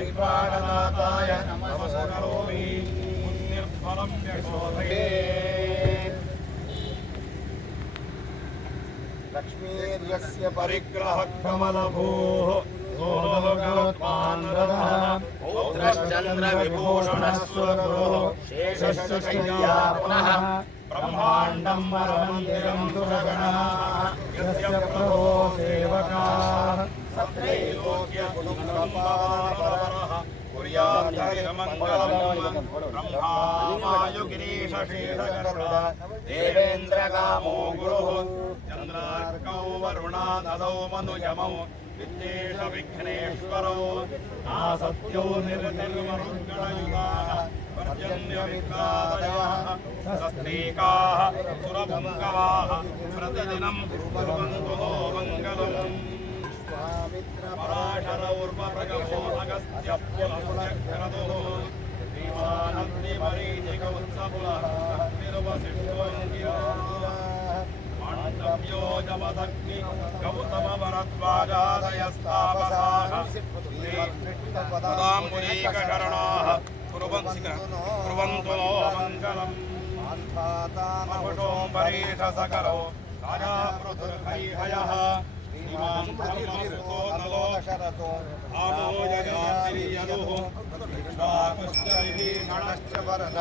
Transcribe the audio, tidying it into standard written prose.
श्रीप्राणनाथाय नमस्करोमि पुण्यफलं यशोधये लक्ष्मीर्यस्य परिग्रहः कमलभूः सोऽलोकपान्वदः पौत्रश्चन्द्रविभूषणस्वगुरुः शेषशय्या पुनः ब्रह्माण्डं वरमन्दिरं सुरगणः यस्य प्रभो सेवकाः सत्रैलोक्यकुटुम्बपावरः कुर्याद्धरिमङ्गलं ब्रह्मायुगिरीशशीर्षगरुड देवेन्द्रकामो गुरुः चन्द्रार्कौ वरुणाददौ मनुयमौ विद्येशविघ्नेश्वरौ नासत्यो निर्निर्मरुङ्गणयुगाः पर्जन्यविद्यादयः सस्त्रीकाः सुरपुङ्गवाः प्रतिदिनं कुर्वन्तु नो मङ्गलम् पराशरौर्वप्रगमो अगस्त्यः पुलश्चक्रतुः श्रीमानन्दिमरीचिकौत्सपुलः माण्डव्यो जमदग्नि गौतमवरद्वाजादयस्तापसाः पदाम्बुलीकशरणाः कुर्वन्तु नो मङ्गलम् अकुटोम्बरीशसकरो राजा पृथुर्हरिहयः श्रीमान् धर्मसुतो नलो शरतो आमोजगातिर्यनुः विश्वाकुश्च विभीषणश्च वरद